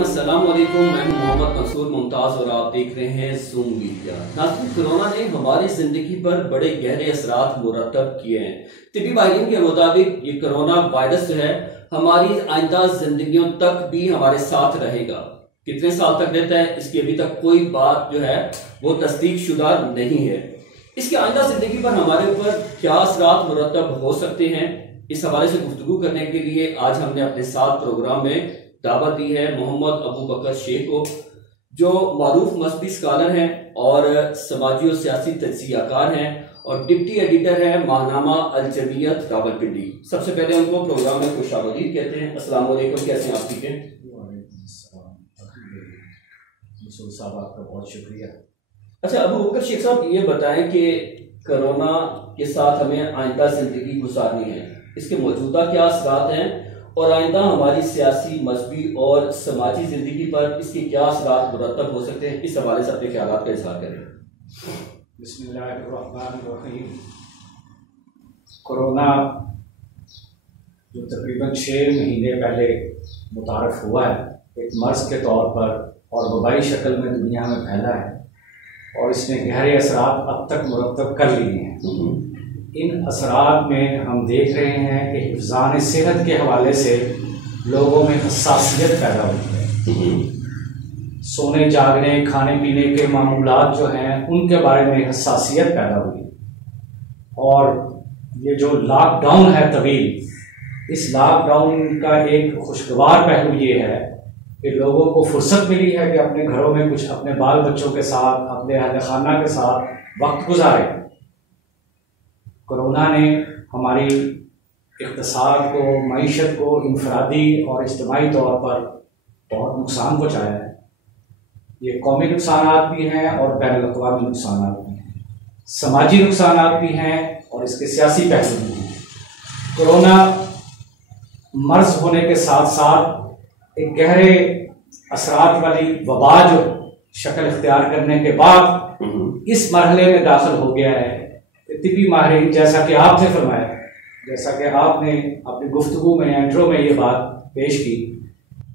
नाज़रीन अस्सलाम वालेकुम, मैं हूं मोहम्मद मंसूर मुमताज और आप देख रहे हैं ज़ूम मीडिया। नाज़रीन, कोरोना ने हमारी जिंदगी पर बड़े गहरे असरात मुरतब किए हैं। तिब्बी माहिरीन के मुताबिक ये कोरोना वायरस जो है हमारी आइंदा जिंदगियों तक भी हमारे साथ रहेगा। कितने साल तक रहता है इसकी अभी तक कोई बात जो है वो तस्दीक शुदा नहीं है। इसके आइंदा जिंदगी पर हमारे ऊपर क्या असरात मुरतब हो सकते हैं, इस हवाले से गुफ्तगू करने के लिए आज हमने अपने साथ प्रोग्राम में दावत दी है मोहम्मद अबू बकर शेख को, जो मारूफ मजहबी स्कॉलर हैं और समाजी और सियासी तज्जियाकार हैं और डिप्टी एडिटर हैं माहनामा अल जमीयत रावलपिंडी। सबसे पहले उनको प्रोग्राम में खुशामदीद कहते हैं। अस्सलाम वालेकुम, कैसे हैं आप? ठीक है साहब, आपका बहुत शुक्रिया। अच्छा अबू बकर शेख साहब, ये बताएं कि कोरोना के साथ हमें आइंदा जिंदगी गुजारनी है, इसके मौजूदा क्या असरात हैं और आइंदा हमारी सियासी, मजहबी और समाजी जिंदगी पर इसके क्या असरात मुरतब हो सकते हैं, इस हवाले से अपने ख्यालात का इज़हार करें। बिस्मिल्लाहिर्रहमानिर्रहीम। कोरोना जो तकरीबन 6 महीने पहले मुतारफ़ हुआ है एक मर्ज़ के तौर पर और वबाई शक्ल में दुनिया में फैला है और इसने गहरे असरात अब तक मुरतब कर लिए हैं। इन असरात में हम देख रहे हैं कि हिफ़्ज़ान सेहत के हवाले से लोगों में हसासियत पैदा हुई है। सोने जागने, खाने पीने के मामूलात जो हैं उनके बारे में हसासियत पैदा हुई और ये जो लॉकडाउन है तवील, इस लॉकडाउन का एक खुशगवार पहलू ये है कि लोगों को फुर्सत मिली है कि अपने घरों में कुछ अपने बाल बच्चों के साथ, अपने अहल खाना के साथ वक्त गुजारे। कोरोना ने हमारी इक़्तिसाद को, मईशत को इंफरादी और इज्तिमाई तौर पर बहुत नुकसान पहुँचाया है। ये कौमी नुकसानात भी हैं और बैनुल-अक़वामी नुकसानात भी हैं, समाजी नुकसानात भी हैं और इसके सियासी पहलू भी हैं। कोरोना मर्ज़ होने के साथ साथ एक गहरे असरात वाली वबा जो शक्ल इख्तियार करने के बाद इस मरहले में दाखिल हो गया है। तिब्बी माहिरीन, जैसा कि आपने फरमाया, जैसा कि आपने अपनी गुफ्तगू में इंट्रो में ये बात पेश की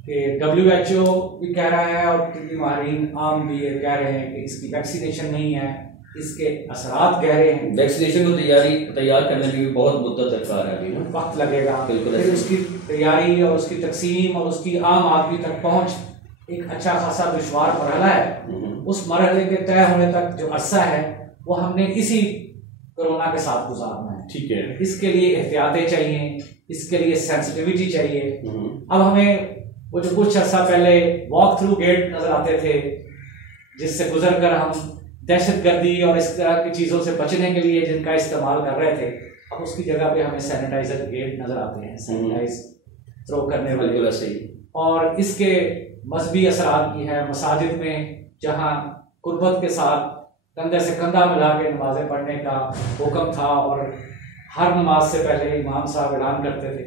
कि WHO भी कह रहा है और तिब्बी माहिरीन आम भी ये कह रहे हैं कि इसकी वैक्सीनेशन नहीं है, इसके असरात गहरे हैं। वैक्सीनेशन को तैयार करने में भी बहुत मुद्दत दरकार है, अभी ना वक्त लगेगा। बिल्कुल, फिर उसकी तैयारी और उसकी तकसीम और उसकी आम आदमी तक पहुँच एक अच्छा खासा दुश्वार मरहला है। उस मरहले के तय होने तक जो अरसा है वो हमने इसी कोरोना के साथ गुजारना है। ठीक है, इसके लिए एहतियातें चाहिए, इसके लिए सेंसिटिविटी चाहिए। अब हमें वो जो कुछ अर्सा पहले वॉक थ्रू गेट नजर आते थे जिससे गुजर कर हम दहशतगर्दी और इस तरह की चीज़ों से बचने के लिए जिनका इस्तेमाल कर रहे थे, अब उसकी जगह पे हमें सैनिटाइजर गेट नजर आते हैं, सैनिटाइज थ्रो करने वाले। सही। और इसके मजहबी असरात भी हैं। मसाजिद में जहाँ कुर्बत के साथ कंधे से कंधा मिला के नमाजें पढ़ने का हुक्म था और हर नमाज से पहले इमाम साहब ऐलान करते थे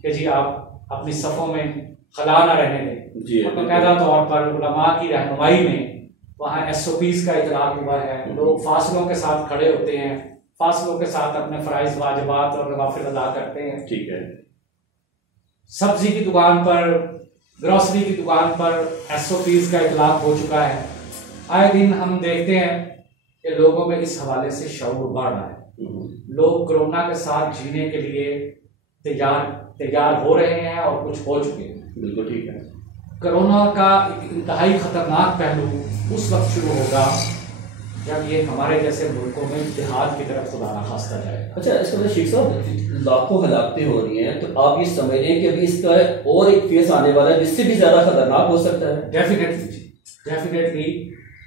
कि जी आप अपनी सफ़ों में खला ना रहने दें। बाकायदा तौर पर उलमा की रहनुमाई में वहाँ SOPs का इतलाक हुआ है। लोग फासलों के साथ खड़े होते हैं, फासलों के साथ अपने फ़राइज़ वाजिबात और नवाफिल अदा करते हैं। ठीक है। सब्जी की दुकान पर, ग्रोसरी की दुकान पर SOPs का इतलाक हो चुका है। आए दिन हम देखते हैं कि लोगों में इस हवाले से शऊर बढ़ रहा है। लोग कोरोना के साथ जीने के लिए तैयार हो रहे हैं और कुछ हो चुके हैं। बिल्कुल ठीक है। कोरोना का एक इंतहाई खतरनाक पहलू उस वक्त शुरू होगा जब ये हमारे जैसे मुल्कों में जिहाद की तरफ खुदा ना खास्ता जाए। अच्छा, इसके बाद शेख साहब लाखों हलाकतें हो रही हैं, तो आप ये समझ रहे हैं कि अभी इसका और एक फेस आने वाला है जिससे भी ज्यादा खतरनाक हो सकता है? डेफिनेटली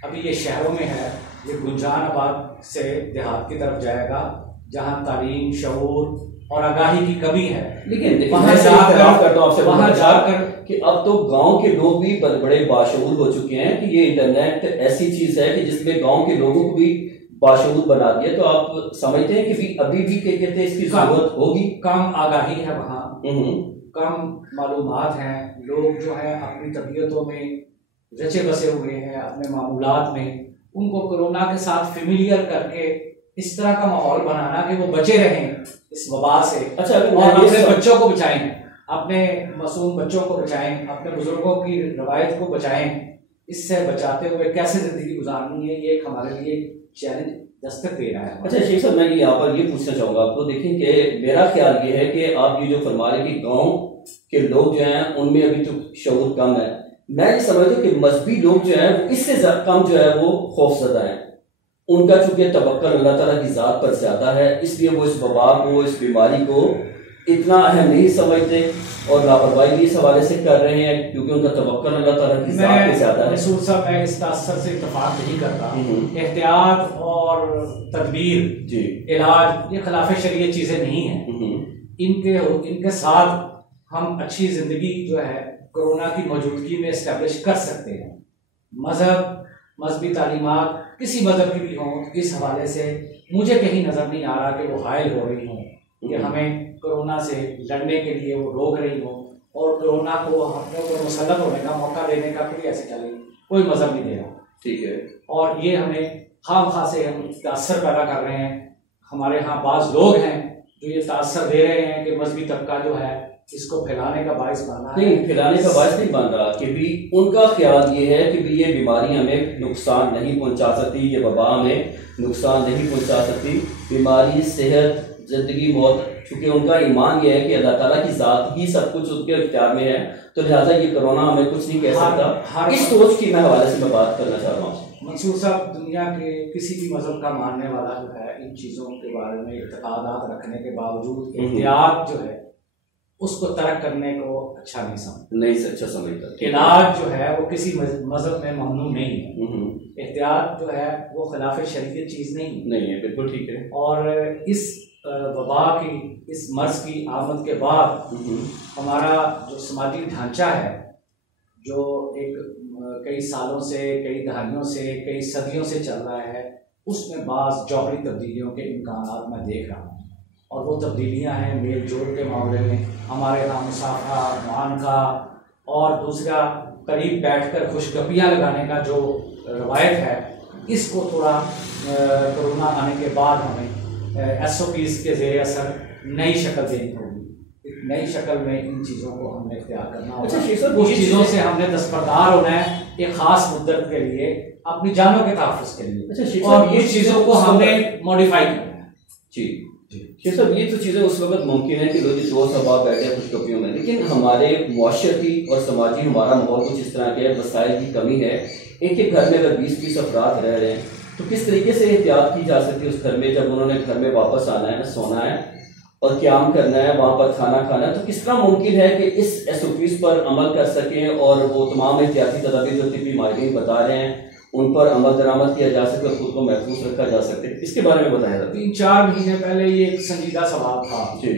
अभी ये शहरों में है, ये गुंजानाबाद से देहात की तरफ जाएगा जहाँ तालीम, शऊर और आगाही की कमी है। लेकिन वहाँ जाकर कि अब तो गांव के लोग भी बड़े बाशऊर हो चुके हैं कि ये इंटरनेट ऐसी चीज है कि जिसमें गांव के लोगों को भी बाशऊर बना दिया। तो आप समझते हैं कि अभी भी क्या कहते हैं इसकी जरूरत होगी? कम आगाही है वहाँ, कम मालूमात हैं। लोग जो है अपनी तबीयतों में रचे बसे हुए हैं, अपने मामूलात में। उनको कोरोना के साथ फेमिलियर करके इस तरह का माहौल बनाना कि वो बचे रहें इस वबा से। अच्छा, और अपने बच्चों को बचाएं। अपने मासूम बच्चों को बचाएं, अपने बुजुर्गों की रवायत को बचाएं। इससे बचाते हुए कैसे ज़िंदगी गुजारनी है, ये हमारे लिए चैलेंज दस्तक दे रहा है। अच्छा शेख साहब, मैं यहाँ पर ये पूछना चाहूँगा आपको। देखिए कि मेरा ख्याल ये है कि आप ये जो फरमा रहे कि गाँव के लोग जो हैं उनमें अभी तो शऊर कम है। मैं ये समझता हूँ कि मजहबी लोग जो है वो इससे कम जो है वो खौफजदा है। उनका चूंकि तवक्कुल अल्लाह ताला की ज़ात पर ज़्यादा है, इसलिए वो इस वबा को, इस बीमारी को इतना अहम नहीं समझते और लापरवाही भी इस हवाले से कर रहे हैं क्योंकि उनका तवक्कुल अल्लाह ताला की ज़ात पे ज़्यादा है। मसूद साहब, मैं इस तासर से इत्तफाक नहीं करता। एहतियात और तदबीर, जी, इलाज, ये खिलाफ शरीयत चीज़ें नहीं हैं। इनके साथ हम अच्छी ज़िंदगी जो है कोरोना की मौजूदगी में इस्टेब्लिश कर सकते हैं। मजहबी तालीमात किसी मजहब की भी हों, इस हवाले से मुझे कहीं नज़र नहीं आ रहा कि वो हायल हो रही हों कि हमें कोरोना से लड़ने के लिए वो रोक रही हो और कोरोना को अपने ऊपर मुसल्लत होने का मौका देने का कोई ऐसे चले कोई मजहब नहीं दे रहा। ठीक है। और ये हमें खामखा से हम तासर पैदा कर रहे हैं। हमारे यहाँ बाज़ लोग हैं जो ये तासर दे रहे हैं कि मजहबी तबका जो है इसको फैलाने का बायस बन रहा है। नहीं, फैलाने का बायस नहीं बन रहा कि भी उनका ख्याल ये है कि भी ये बीमारी हमें नुकसान नहीं पहुंचा सकती, ये वबा हमें नुकसान नहीं पहुंचा सकती। बीमारी, सेहत, जिंदगी, मौत, चूंकि उनका ईमान ये है कि अल्लाह ताला की ज़ात ही सब कुछ उसके इख्तियार में है, तो लिहाजा ये कोरोना हमें कुछ नहीं कह सकता। इस सोच की मैं हवाले से मैं बात करना चाह रहा हूँ। मंसूर साहब, दुनिया के किसी भी मजहब का मानने वाला जो है इन चीज़ों के बारे में इत्तेकादात रखने के बावजूद एहतियात जो है उसको तर्क करने को अच्छा नहीं समझता। इलाज जो है वो किसी मजहब में ममनू नहीं है। एहतियात जो है वो खिलाफ शरीयत चीज़ नहीं है। बिल्कुल ठीक है। और इस वबा की, इस मर्ज की आमद के बाद हमारा जो समाजी ढांचा है, जो एक कई सालों से, कई दहाइयों से, कई सदियों से चल रहा है, उसमें बाज़ जौहरी तब्दीलियों के इम्कानात मैं देख रहा हूँ। और वो तब्दीलियाँ हैं मेल जोल के मामले में। हमारे यहाँ मुसाफा, मुआनका और दूसरा करीब बैठकर खुशगपियाँ लगाने का जो रवायत है, इसको थोड़ा कोरोना आने के बाद हमें SOPs के ज़रिए असर नई शक्ल देनी होगी। नई शक्ल में इन चीज़ों को हमने इख्तियार करना होगा। अच्छा, उस चीज़ों से हमने दस्तबरदार होना है एक ख़ास मुद्दत के लिए, अपनी जानों के तहफ़्फ़ुज़ के लिए। अच्छा, और ये चीज़ों को हमने मॉडिफाई करना है। जी शेख साहब, ये तो चीज़ें उस वक्त मुमकिन है कि लोग दोस्त अहबाब बैठे हैं खुशगपियों में, लेकिन हमारे मुआशरती और समाजी हमारा माहौल कुछ इस तरह के वसाइल की कमी है। एक एक घर में अगर 20-20 अफराद रह रहे हैं तो किस तरीके से एहतियात की जा सकती है उस घर में, जब उन्होंने घर में वापस आना है, सोना है और क़याम करना है, वहाँ पर खाना खाना है, तो किस तरह मुमकिन है कि इस SOPs पर अमल कर सकें और वो तमाम एहतियाती तदाबीर जो तिब्बी माहिरीन बता रहे हैं उन पर अमल दरामद किया जा सके और खुद को महफूज रखा जा सके। इसके बारे में बताया था। 3-4 महीने पहले ये एक संजीदा सवाल था जी,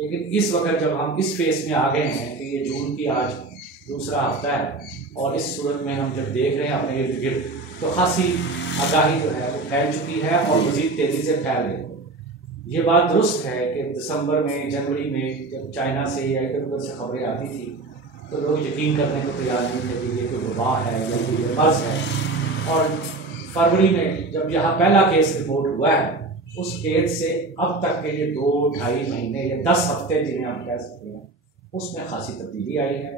लेकिन इस वक्त जब हम इस फेस में आ गए हैं कि ये जून की आज दूसरा हफ्ता है और इस सूरत में हम जब देख रहे हैं अपने इर्द गिर्द, तो खासी आगाही जो है वो फैल चुकी है और मज़ीद तेज़ी से फैल रही है। ये बात दुरुस्त है कि दिसंबर में, जनवरी में जब चाइना से या इधर उधर से खबरें आती थी तो लोग यकीन करने को तैयार नहीं थे कि ये कोई वबा है या कोई मर्ज है। और फरवरी में जब यहाँ पहला केस रिपोर्ट हुआ है, उस केस से अब तक के ये 2-2.5 महीने या 10 हफ्ते जिन्हें हम कह सकते हैं, उसमें खासी तब्दीली आई है।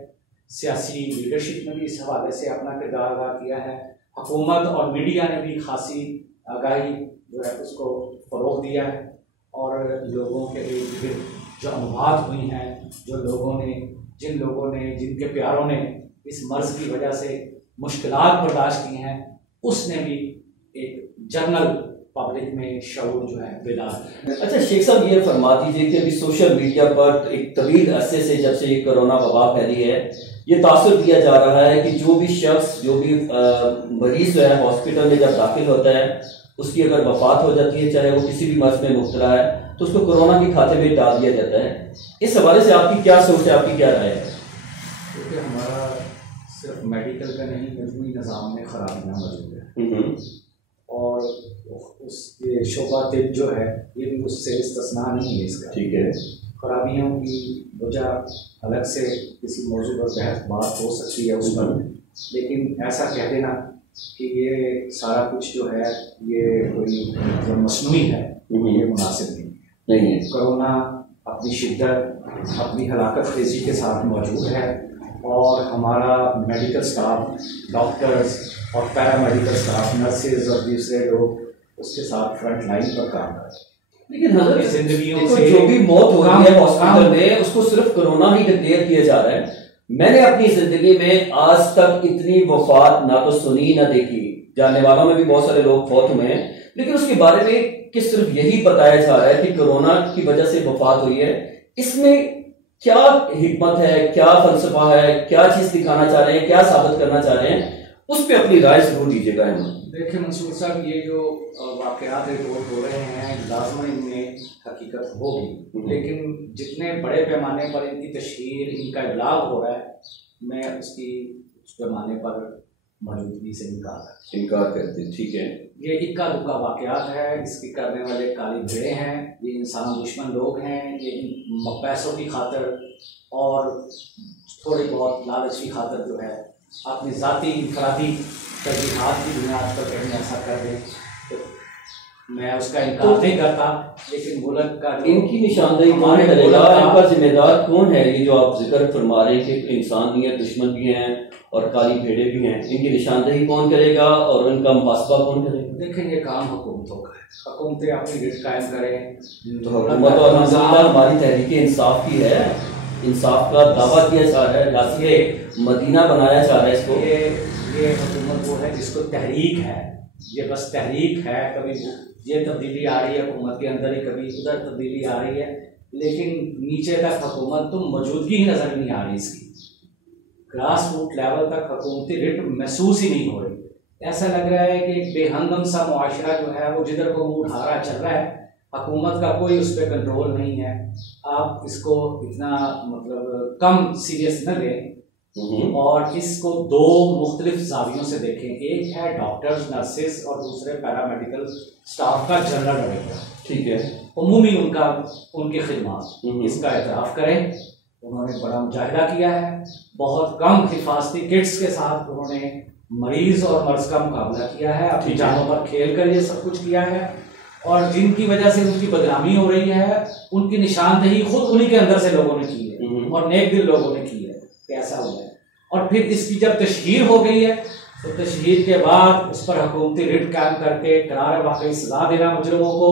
सियासी लीडरशिप ने भी इस हवाले से अपना किरदार अदा किया है। हुकूमत और मीडिया ने भी खासी आगाही जो है उसको फ़रोग़ दिया है और लोगों के इर्द गिर्द जो अमवात हुई हैं, जिन लोगों ने, जिनके प्यारों ने इस मर्ज़ की वजह से मुश्किलात बर्दाश्त की हैं, उसने भी एक जनरल पब्लिक में शऊर जो है बेदार। अच्छा शेख साहब, ये फरमा दीजिए कि अभी सोशल मीडिया पर एक तवील अरसे से जब से ये कोरोना वबा फैली है, ये तासुर दिया जा रहा है कि जो भी शख्स, जो भी मरीज जो है हॉस्पिटल में जब दाखिल होता है, उसकी अगर वफात हो जाती है, चाहे वो किसी भी मर्ज में मुब्तला है, तो उसको कोरोना के खाते में डाल दिया जाता है। इस हवाले से आपकी क्या सोच है, आपकी क्या राय है? क्योंकि हमारा सिर्फ मेडिकल का नहीं, मजमूई निज़ाम में खराबियाँ मौजूद है और उसके शोबा तिब जो है ये भी उससे इस्तिस्ना नहीं है इसका। ठीक है। खराबियों की वजह अलग से किसी मौजूद पर बहस बात हो सकती है उस पर, लेकिन ऐसा कह देना कि ये सारा कुछ जो है ये कोई जो मसनूई है ये मुनासिब नहीं है। कोरोना अपनी शिद्दत, अपनी हलाकत तेज़ी के साथ मौजूद है और हमारा मेडिकल स्टाफ, डॉक्टर्स और पैरामेडिकल स्टाफ, नर्सेज और दूसरे लोग उसके साथ फ्रंट लाइन पर काम कर रहे हैं। लेकिन हजरत जिंदगियों से जो भी मौत हो रही है हॉस्पिटल में उसको सिर्फ कोरोना ही डिक्लेयर किया जा रहा है। मैंने अपनी जिंदगी में आज तक इतनी वफात ना तो सुनी ना देखी, जानने वालों में भी बहुत सारे लोग फौत हुए हैं, लेकिन उसके बारे में कि सिर्फ यही बताया जा रहा है कि कोरोना की वजह से वफात हुई है। इसमें क्या हिकमत है, क्या फलसफा है, क्या चीज दिखाना चाह रहे हैं, क्या साबित करना चाह रहे हैं, उस पर अपनी राय जरूर दीजिएगा। देखिए मंसूर साहब, ये जो वाकयात रिपोर्ट हो रहे हैं लाजमन इनमें हकीकत होगी, लेकिन जितने बड़े पैमाने पर इनकी तशहीर, इनका इबलाग हो रहा है, मैं उसकी उस पैमाने पर मौजूदगी से इनकार करते। ठीक है, ये इक्का दुक्का वाकयात है, इसके करने वाले काली भेड़े हैं, ये इंसान दुश्मन लोग हैं, ये पैसों की खातर और थोड़ी बहुत लालच की खातर जो है अपनी ज़ाती इनफरादी तरजीहात की बुनियाद पर कहीं ऐसा कर दें, तो मैं उसका इनकार नहीं करता, लेकिन मुल्क का इनकी निशानदेही कौन करेगा, इनका जिम्मेदार कौन है? ये जो आप जिक्र फरमा रहे हैं कि इंसान भी हैं, दुश्मन भी हैं और काली भेड़े भी हैं, इनकी निशानदेही कौन करेगा और इनका मुहासबा कौन करेगा? देखें, ये काम हुकूमतों का है, हुकूमतें अपनी रिट कायम करें, तो हुकूमत और हमारी तहरीक इंसाफ की है, इंसाफ का दावा किया जा रहा है, रास्ते मदीना बनाया जा रहा है इसको। ये हुकूमत वो है जिसको तहरीक है, ये बस तहरीक है, कभी ये तब्दीली आ रही है हुकूमत के अंदर ही, कभी उधर तब्दीली आ रही है, लेकिन नीचे तक हुकूमत तो मौजूदगी ही नजर नहीं आ रही इसकी। ग्रास रूट लेवल तक हुकूमती रिट महसूस ही नहीं हो रही। ऐसा लग रहा है कि एक बेहंगम सा मुआशरा जो है वो जिधर को मुँह उठा रहा चल रहा है, हुकूमत का कोई उस पर कंट्रोल नहीं है। आप इसको इतना मतलब कम सीरियस न लें और इसको दो मुख्तलिफ जावियों से देखें। एक है डॉक्टर्स, नर्सेज और दूसरे पैरामेडिकल स्टाफ का जनरल डायरेक्टर, ठीक है, उमूमी उनकी खिदमत, इसका एतराफ़ करें। उन्होंने बड़ा मुजाहिदा किया है, बहुत कम हिफाजती किट्स के साथ उन्होंने मरीज और मर्ज का मुकाबला किया है, अपनी जानों पर खेल कर ये सब कुछ किया है, और जिनकी वजह से उनकी बदनामी हो रही है उनकी निशानदेही खुद उन्हीं के अंदर से लोगों ने की है और नेक दिल लोगों ने की है कि ऐसा हुआ है। और फिर इसकी जब तशहीर हो गई है तो तशहीर के बाद उस पर हुकूमती रिट कायम करके करार वाकई सजा देना मुजरिमों को,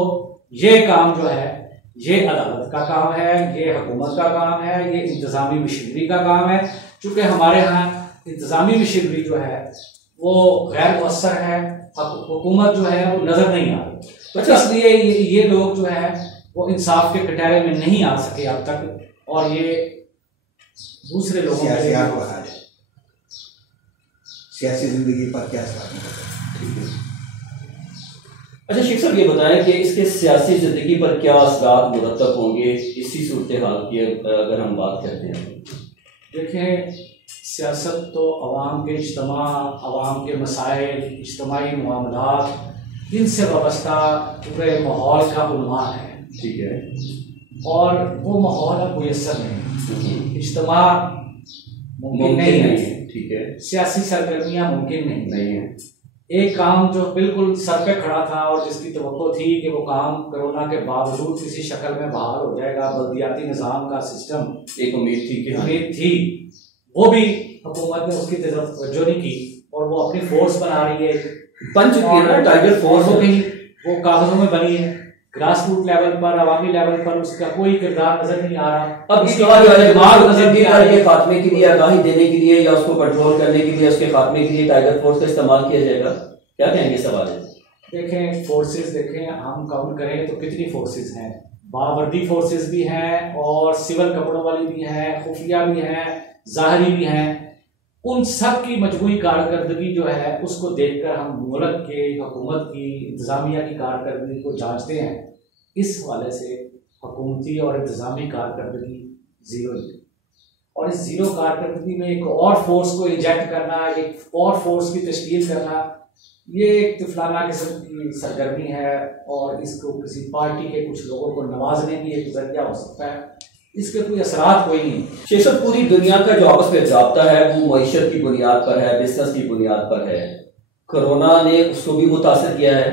ये काम जो है ये अदालत का काम है, ये हुकूमत का काम है, ये इंतज़ामी मशीनरी का काम है। चूँकि हमारे यहाँ इंतज़ामी मशीनरी जो है वो गैर मुअस्सर है, हुकूमत जो है वो नज़र नहीं आ रही, अच्छा इसलिए ये लोग जो है वो इंसाफ के कटहरे में नहीं आ सके अब तक, और ये दूसरे लोगों के सियासी जिंदगी पर क्या असर। अच्छा शेख साहब, ये बताएं कि इसके सियासी जिंदगी पर क्या असरात मुरतब होंगे इसी सूरत हाल की अगर हम बात करते हैं? देखें, सियासत तो अवाम के इज्तिमा, अवाम के मसाइल, इज्तिमाई मामलात, इनसे वाबस्ता पूरे माहौल का उन्वान है, ठीक है, और वो माहौल अब मुयस्सर नहीं, इज्तिमा मुमकिन नहीं है, ठीक है, सियासी सरगर्मियाँ मुमकिन नहीं है। एक काम जो बिल्कुल सर पे खड़ा था और जिसकी तवक्को थी कि वो काम कोरोना के बावजूद किसी शक्ल में बहाल हो जाएगा, बल्दियाती निज़ाम का सिस्टम, एक उम्मीद थी, वो भी हुकूमत ने उसकी तरफ तवज्जो नहीं की और वो अपनी फोर्स बना रही है, बन चुकी है ना, टाइगर फोर्स हो गई, वो कागजों में बनी है, ग्रास रूट लेवल पर, अवामी लेवल पर उसका कोई किरदार नजर नहीं आ रहा। अब के खात्मे के लिए, आगाही देने के लिए या उसको कंट्रोल करने के लिए, उसके खात्मे के लिए टाइगर फोर्स का इस्तेमाल किया जाएगा, क्या कहेंगे सवाल है? देखें, फोर्सेस देखें, हम काउंट करें तो कितनी फोर्सेस हैं, बावर्दी फोर्सेस भी हैं और सिविल कपड़ों वाली भी हैं, खुफिया भी हैं, ज़ाहरी भी हैं, उन सब की मजमूई कारकर्दगी जो है उसको देखकर हम मुल्क के हुकूमत की इंतज़ामिया की कारकर्दगी को जांचते हैं। इस हवाले से हुकूमती और इंतज़ामी कारकर्दगी ज़ीरो ही है, और इस ज़ीरो कारकर्दगी में एक और फोर्स को इंजेक्ट करना, एक और फोर्स की तश्कील करना, ये एक तिफलाना किस्म की सरगर्मी है और इसको किसी पार्टी के कुछ लोगों को नवाजने की एक जरिया हो सकता है, इसके कोई असरात कोई नहीं। शेख साहब, पूरी दुनिया का जो आपस में जाब्ता है वो मईशत की बुनियाद पर है, बिजनेस की बुनियाद पर है। कोरोना ने उसको भी मुतासर किया है,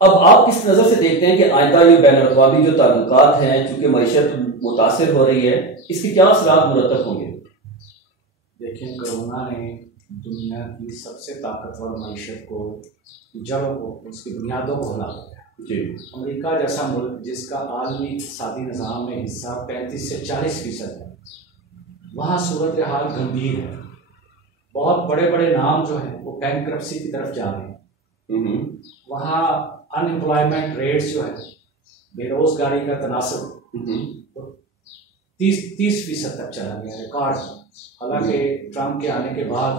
अब आप किस नजर से देखते हैं कि आइंदा ये बैन अवी जो ताल्लुकात हैं, चूंकि मईशत मुतासिर हो रही है, इसके क्या असरात मुरतब होंगे? देखिए, कोरोना ने दुनिया की सबसे ताकतवर मईशत को उसकी बुनियादों को हिला दिया जी। अमेरिका जैसा मुल्क जिसका आलमी इक़्तिसादी निज़ाम में हिस्सा 35 से 40% है, वहाँ सूरत हाल गंभीर है। बहुत बड़े बड़े नाम जो हैं वो बैंकरप्सी की तरफ जा रहे हैं। वहाँ अनएम्प्लॉयमेंट रेट्स जो है, बेरोजगारी का तनासब 30% तक चला गया, रिकॉर्ड। हालांकि ट्रंप के आने के बाद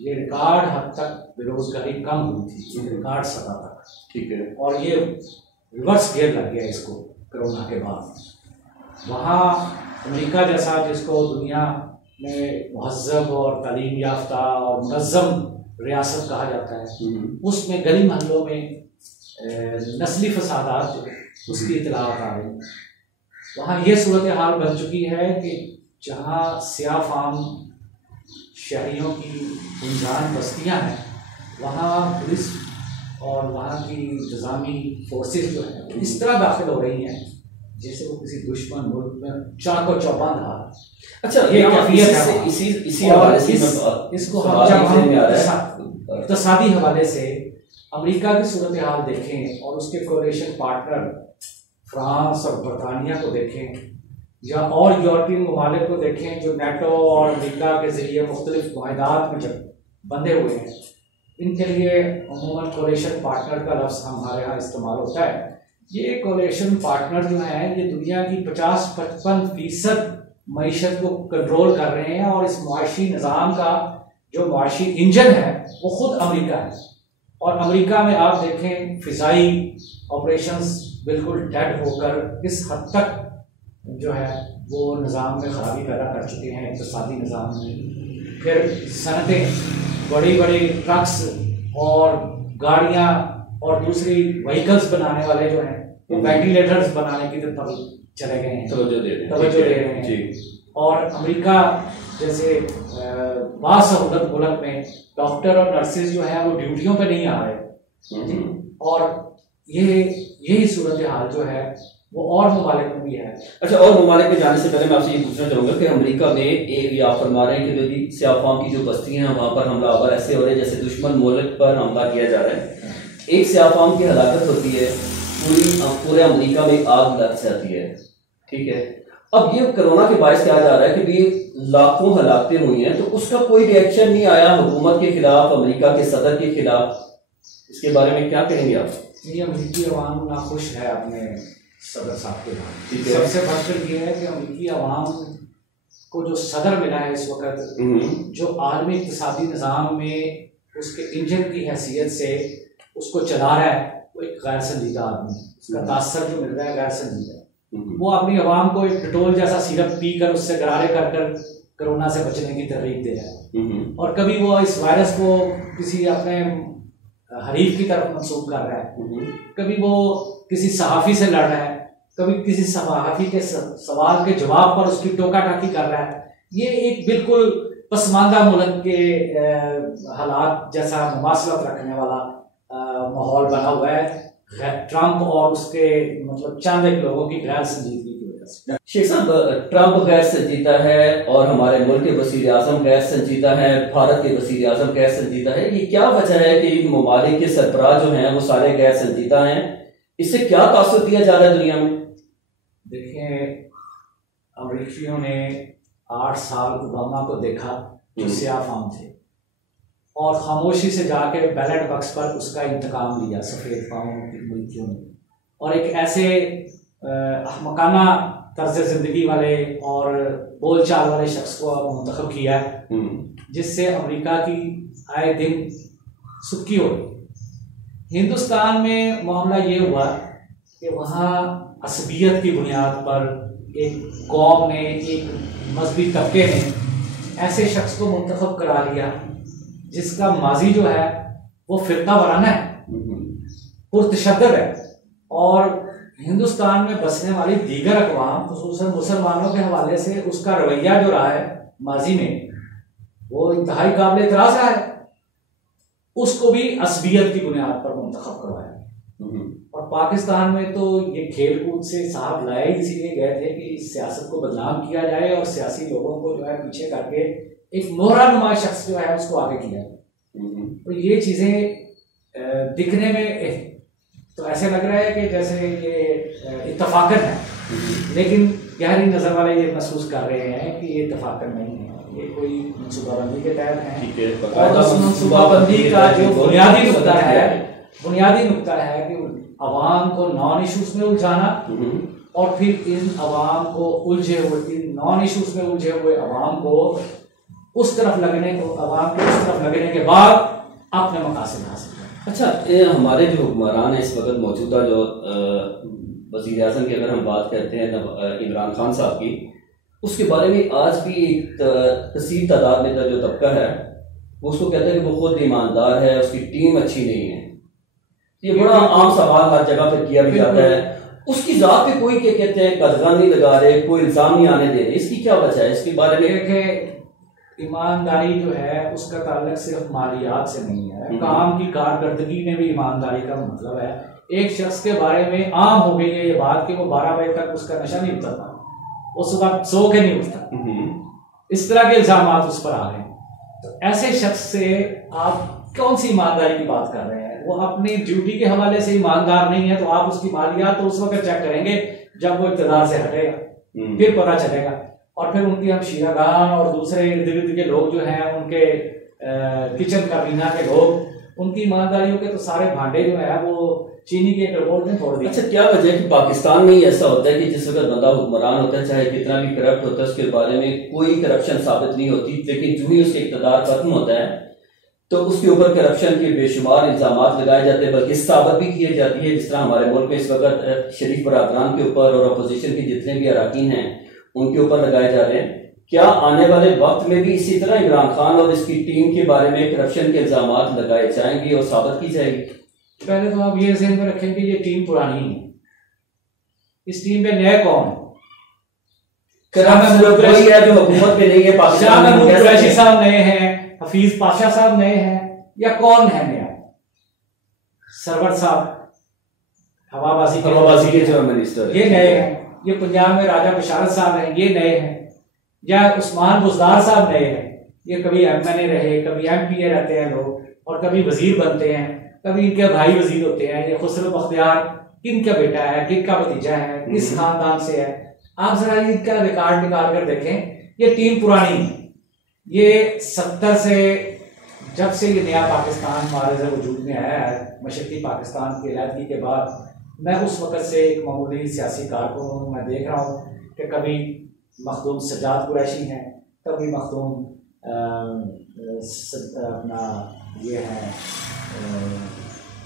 ये रिकॉर्ड हद तक बेरोजगारी कम हुई थी, रिकॉर्ड सतह तक, ठीक है। और ये रिवर्स गियर लग गया इसको कोरोना के बाद। वहाँ अमेरिका जैसा जिसको दुनिया में महज़्ज़ब और तालीम याफ्ता और मुनज़्ज़म रियासत कहा जाता है, उसमें गली महलों में नस्ली फसादात जो है उसकी इतलात आ रही है। वहाँ ये सूरत हाल बन चुकी है कि जहाँ सियाह फाम शहरियों की गुंजान बस्तियाँ हैं, वहाँ पुलिस और वहाँ की इंतज़ामी फोर्सेस जो हैं इस तरह दाखिल हो रही हैं जैसे वो किसी दुश्मन मुल्क में चाको चौबंद हाल। अच्छा, ये कैफियत है। इसी हवाले से इसको हम जब इक़्तिसादी हवाले से अमेरिका की सूरत हाल देखें और उसके कोलिशन पार्टनर फ्रांस और बरतानिया को देखें, या और यूरोपियन ममालिक को देखें जो नेटो और अमेरिका के ज़रिए मुख्तलिफ मुआहदात में जब बंधे हुए हैं, इनके लिए अमूमन कोलिशन पार्टनर का लफ्ज़ हमारे यहाँ इस्तेमाल होता है। ये कोलिशन पार्टनर जो हैं ये दुनिया की 50-55% मईशत को कंट्रोल कर रहे हैं, और इस मुआशी निज़ाम का जो मुआशी इंजन है वो ख़ुद अमेरिका है। और अमेरिका में आप देखें फ़िज़ाई ऑपरेशंस बिल्कुल डेड होकर इस हद तक जो है वो निज़ाम में ख़राबी पैदा कर चुके हैं, इक़्तिसादी निज़ाम में। फिर सनतें, बड़ी बड़ी ट्रक्स और गाड़ियाँ और दूसरी व्हीकल्स बनाने वाले जो हैं वो वेंटिलेटर्स बनाने की तरफ चले गए हैं, तवज्जो दे रहे हैं। और अमेरिका जैसे बासहूलत मुल्क में डॉक्टर और नर्सेज जो है वो ड्यूटियों पे नहीं आ रहे, और यही सूरत हाल जो है वो और ममालिक में भी है। अच्छा, और ममालिक में जाने से पहले मैं आपसे ये पूछना चाहूंगा कि अमेरिका में ये आप फरमा रहे हैं कि सियाह फाम की जो बस्तियां हैं वहां पर हमलावर ऐसे हो रहे हैं जैसे दुश्मन मुल्क पर हमला किया जा रहा है। एक सियाह फाम की हलाकत होती है, पूरे अमेरिका में आग लग जाती है, ठीक है। अब ये कोरोना के बायस क्या जा रहा है कि भी लाखों हलाकतें हुई हैं, तो उसका कोई रिएक्शन नहीं आया हुकूमत के खिलाफ, अमेरिका के सदर के खिलाफ। इसके बारे में क्या कहेंगे आप? ये अमेरिकी अवाम नाखुश है अपने सदर साहब के बाद। सबसे बढ़कर ये है कि अमेरिकी अवाम को जो सदर मिला है इस वक्त, जो आलमी इक़्तिसादी निज़ाम में उसके इंजन की हैसियत से उसको चला रहा है, वो एक गैर संजीदा आदमी है। उसका तासर जो मिल रहा है गैर संजीदा है। वो अपनी अवाम को एक डिटोल जैसा सिरप पी कर उससे गरारे कर कर कोरोना से बचने की तरगीब दे रहा है, और कभी वो इस वायरस को किसी अपने हरीफ की तरफ मंसूब कर रहा है, कभी वो किसी सहाफ़ी से लड़ रहा है, कभी किसी सहाफ़ी के सवाल के जवाब पर उसकी टोका टाकी कर रहा है। ये एक बिल्कुल पसमानदा मुल्क के हालात जैसा मुमासलत रखने वाला माहौल बना हुआ है ट्रंप और उसके मतलब चंद एक लोगों की गैर संजीदगी की वजह से। शेख साहब, ट्रंप गैर संजीदा है और हमारे मुल्क के वज़ीर आज़म गैर संजीदा है, भारत के वज़ीर आज़म गैर संजीदा है, ये क्या वजह है कि इन ममालिक के सरबराह जो हैं वो सारे गैर संजीदा हैं? इससे क्या तासुर दिया जा रहा है दुनिया में? देखें, अमरीकियों ने 8 साल ओबामा को देखा जो सियाह फाम थे, और खामोशी से जाके बैलेट बक्स पर उसका इंतकाम लिया सफ़ेद फामों की मुल्कियों ने, और एक ऐसे अहमकाना तर्ज ज़िंदगी वाले और बोलचाल वाले शख्स को मुंतखब किया जिससे अमेरिका की आए दिन सुर्खी हो गई। हिंदुस्तान में मामला ये हुआ कि वहाँ असबियत की बुनियाद पर एक कौम ने, एक मजहबी तबके ने ऐसे शख्स को मुंतखब करा लिया जिसका माजी जो है वो फिरका वराना है, पुरतशद्दद है, और हिंदुस्तान में बसने वाली दीगर अक़वाम ख़ुसूसन मुसलमानों के हवाले से उसका रवैया जो रहा है माजी में वो इंतहाई काबिल एतराज़ रहा है। उसको भी असबियत की बुनियाद पर मुंतखब करवाया। और पाकिस्तान में तो ये खेल कूद से साहब लाए इसीलिए गए थे कि इस सियासत को बदनाम किया जाए और सियासी लोगों को जो है पीछे करके एक मोहरा नुमा शख्स जो है उसको आगे किया जाए। तो ये चीज़ें दिखने में तो ऐसे लग रहा है कि जैसे ये इत्तफाकन है, लेकिन गहरी नज़र वाले ये महसूस कर रहे हैं कि ये इत्तफाकन नहीं है, ये कोई मनसूबाबंदी के तहत है। और उस मनसूबाबंदी का जो बुनियादी नुक्ता है कि अवाम को नॉन इशूज में उलझाना और फिर इन अवाम को उलझे हुए, इन नॉन इशूज में उलझे हुए अवाम को उस तरफ लगने के बाद अपने मकासद हासिल करें। अच्छा, ये हमारे जो हुक्मरान है इस वक्त मौजूदा जो वज़ीर आज़म की अगर हम बात करते हैं इमरान खान साहब की, उसके बारे में आज भी एक कसीर तादाद में जो तबका है वो उसको कहता है कि वो खुद ईमानदार है, उसकी टीम अच्छी नहीं है। ये बड़ा आम सवाल हर जगह पर किया भी जाता है। उसकी जात पे कोई क्या कहते हैं कदगन नहीं लगा रहे, कोई इल्जाम नहीं आने दे रहे, इसकी क्या वजह है? इसके बारे में ईमानदारी जो है उसका ताल्लुक सिर्फ मालियात से नहीं है, काम की कारकर्दगी में भी ईमानदारी का मतलब है। एक शख्स के बारे में आम हो गई है ये बात कि वो 12 बजे तक उसका नशा नहीं उतरता, वो सुबह सो के नहीं उठता, इस तरह के इल्जाम उस पर आ रहे हैं। तो ऐसे शख्स से आप कौन सी ईमानदारी की बात कर रहे हैं? वो अपनी ड्यूटी के हवाले से ईमानदार नहीं है, तो आप उसकी मालियात तो उस वक्त चेक करेंगे जब वो इक़्तिदार से हटेगा, फिर पता चलेगा। और फिर उनकी हम शीरागान और दूसरे इर्द गिर्द के लोग जो हैं उनके किचन काबीना के लोग, उनकी ईमानदारियों के तो सारे भांडे जो है वो चीनी के रिपोर्ट में छोड़ दिए। अच्छा, क्या वजह है कि पाकिस्तान में ऐसा होता है कि जिस वक्त बंदा हुक्मरान होता है चाहे कितना भी करप्ट होता है उसके बारे में कोई करप्शन साबित नहीं होती, लेकिन जो ही उसके इक़्तिदार खत्म होता है तो उसके ऊपर करप्शन के बेशुमार इल्जाम लगाए जाते हैं, बल्कि साबित भी किए जाती है। जिस तरह हमारे मुल्क में इस वक्त शरीफ बरादरान के ऊपर और अपोजिशन के जितने भी अराकीन हैं उनके ऊपर लगाए जा रहे हैं। क्या आने वाले वक्त में भी इसी तरह इमरान खान और इसकी टीम के बारे में करप्शन के इल्जाम लगाए जाएंगे और साबित की जाएगी? पहले तो आप ये ज़हन में रखें कि ये टीम पुरानी है, इस टीम में नए कौन है? जो हुकूमत में नहीं है, कुरैशी साहब नए हैं, हफीज पाशा साहब नए हैं, या कौन है नया? सरवर साहब हवाबाजी के जो मिनिस्टर ये नए हैं, ये पंजाब में राजा बशारत साहब हैं ये नए हैं, या उस्मान बुजदार साहब नए हैं, ये कभी एमएनए रहे, कभी एमपीए रहते हैं लोग और कभी वजीर बनते हैं, कभी इनके भाई वजीर होते हैं। ये खुसरो बख्तियार किनका बेटा है, किनका भतीजा है, किस खानदान से है? आप जरा इनका रिकॉर्ड निकाल कर देखें। ये टीम पुरानी है, ये 70 से जब से ये नया पाकिस्तान हमारे वजूद में आया है, मशरकी पाकिस्तान की अलहदगी के बाद, मैं उस वक़्त से एक मामूली सियासी कारकुन हूँ। मैं देख रहा हूँ कि कभी मखदूम सज्जाद कुरैशी हैं, कभी मखदूम अपना ये है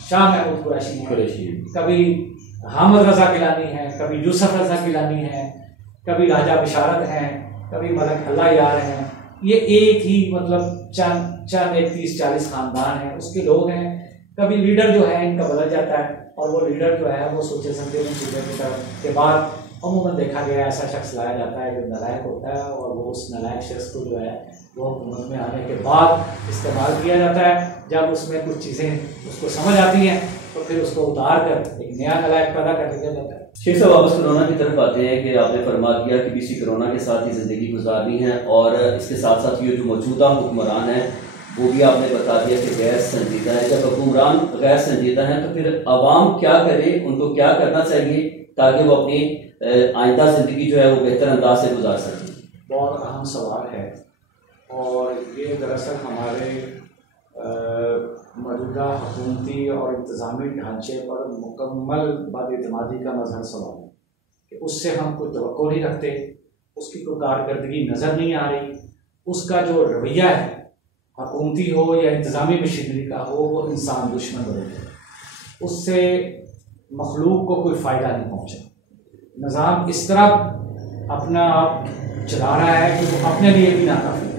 शाह महमूद कुरैशी हैं, कभी हामिद रजा गिलानी है, कभी यूसुफ रजा गिलानी है, कभी राजा बिशारत हैं, कभी मलक अल्लाह यार हैं। ये एक ही मतलब चंद 30-40 खानदान है उसके लोग हैं। कभी लीडर जो है इनका बदल जाता है और वो लीडर जो है वो सोचे समझे के बाद अमूमन देखा गया ऐसा शख्स लाया जाता है जो नालायक होता है और वो उस नालायक शख्स को जो है वो हुकूमत में आने के बाद इस्तेमाल किया जाता है। जब उसमें कुछ चीज़ें उसको समझ आती हैं तो फिर उसको उतार कर एक नया नालायक पैदा कर दिया जाता है। शेख साहब, वापस कोरोना की तरफ आते हैं कि आपने फरमा दिया कि किसी कोरोना के साथ ही ज़िंदगी गुजारनी है और इसके साथ साथ ये जो मौजूदा हुक्मरान है वो भी आपने बता दिया कि गैर संजीदा है। जब हुक्मरान गैर संजीदा हैं तो फिर अवाम क्या करे, उनको क्या करना चाहिए ताकि वो अपनी आइंदा ज़िंदगी जो है वो बेहतर अंदाज से गुजार सकें? बहुत अहम सवाल है और ये दरअसल हमारे मौजूदा हुकूमती और इंतज़ामी ढांचे पर मुकम्मल बदइतमादी का मजहर सवाल है कि उससे हम कोई तवक्को नहीं रखते, उसकी कोई कारकर्दगी नज़र नहीं आ रही, उसका जो रवैया है हुकूमती हो या इंतज़ामी मशीनरी का हो वो इंसान दुश्मन बने, उससे मखलूक को कोई फ़ायदा नहीं पहुँचा। निज़ाम इस तरह अपना आप चला रहा है कि वो अपने लिए भी नाकाफी है।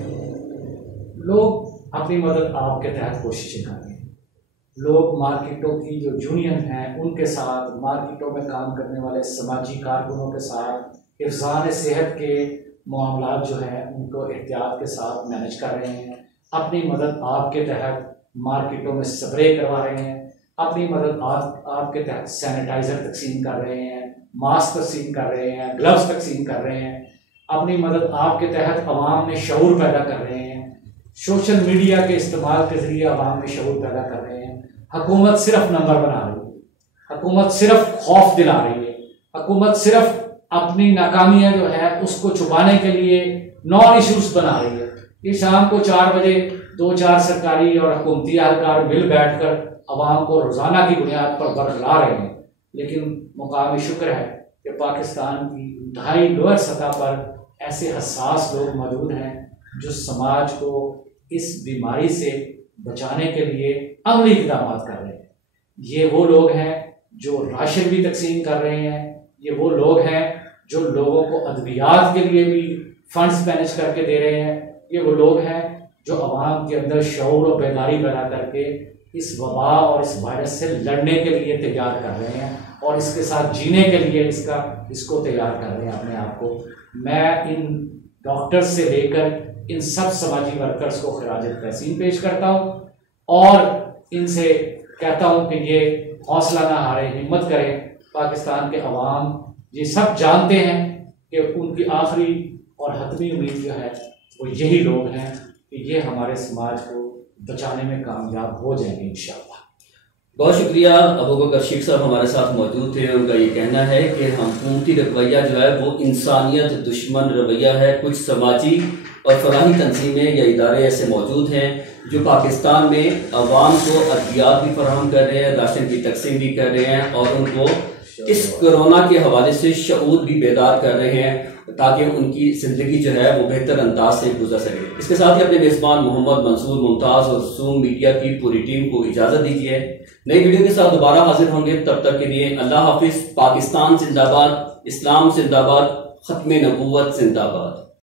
लोग अपनी मदद आपके तहत कोशिशें कर रहे हैं, लोग मार्केटों की जो यूनियन हैं उनके साथ, मार्केटों में काम करने वाले समाजी कारकुनों के साथ, हिफ़्ज़ान सेहत के मामलात जो हैं उनको एहतियात के साथ मैनेज कर रहे हैं। अपनी मदद आपके तहत मार्केटों में स्प्रे करवा रहे हैं, अपनी मदद आपके तहत सैनिटाइजर तकसीम कर रहे हैं, मास्क तकसीम कर रहे हैं, ग्लव्स तकसीम कर रहे हैं। अपनी मदद आपके तहत अवाम में शऊर पैदा कर रहे हैं, सोशल मीडिया के इस्तेमाल के ज़रिए अवाम में शऊर पैदा कर रहे हैं। हुकूमत सिर्फ नंबर बना रही है, हुकूमत सिर्फ खौफ दिला रही है, हुकूमत सिर्फ अपनी नाकामियां जो है उसको छुपाने के लिए नॉन इश्यूज बना रही है। ये शाम को 4 बजे 2-4 सरकारी और हुकूमती एहलकार मिल बैठकर अवाम को रोज़ाना की बुनियाद पर बरखला रहे हैं, लेकिन मुकाम शुक्र है कि पाकिस्तान की इंतहाई लोअर सतह पर ऐसे हसास लोग मौजूद हैं जो समाज को इस बीमारी से बचाने के लिए अमली इक़दाम कर रहे हैं। ये वो लोग हैं जो राशन भी तकसीम कर रहे हैं, ये वो लोग हैं जो लोगों को अद्वियात के लिए भी फंड्स मैनेज करके दे रहे हैं, ये वो लोग हैं जो अवाम के अंदर शऊर और बेदारी पैदा करके इस वबा और इस वायरस से लड़ने के लिए तैयार कर रहे हैं और इसके साथ जीने के लिए इसको तैयार कर रहे हैं अपने आप को। मैं इन डॉक्टर्स से लेकर इन सब समाजी वर्कर्स को खिराज तहसीन पेश करता हूँ और इनसे कहता हूँ कि ये हौसला ना हारे, हिम्मत करें। पाकिस्तान के अवाम ये सब जानते हैं कि उनकी आखिरी और हतमी उम्मीद जो है वो यही लोग हैं कि ये हमारे समाज को बचाने में कामयाब हो जाएंगे इंशाअल्लाह। बहुत शुक्रिया। अबू बकर शेख साहब हमारे साथ मौजूद थे। उनका ये कहना है कि हुकूमती रवैया जो है वो इंसानियत दुश्मन रवैया है। कुछ समाजी और फलाही तंजीमें या इदारे ऐसे मौजूद हैं जो पाकिस्तान में अवाम को अद्वियात भी फराहम कर रहे हैं, राशन की तकसीम भी कर रहे हैं और उनको इस कोरोना के हवाले से शऊर भी बेदार कर रहे हैं ताकि उनकी ज़िंदगी जो है वो बेहतर अंदाज से गुजर सके। इसके साथ ही अपने मेज़बान मोहम्मद मंसूर मुमताज़ और ज़ूम मीडिया की पूरी टीम को इजाज़त दीजिए। नई वीडियो के साथ दोबारा हाजिर होंगे, तब तक के लिए अल्लाह हाफिज़। पाकिस्तान जिंदाबाद, इस्लाम जिंदाबाद, खत्म नबूवत जिंदाबाद।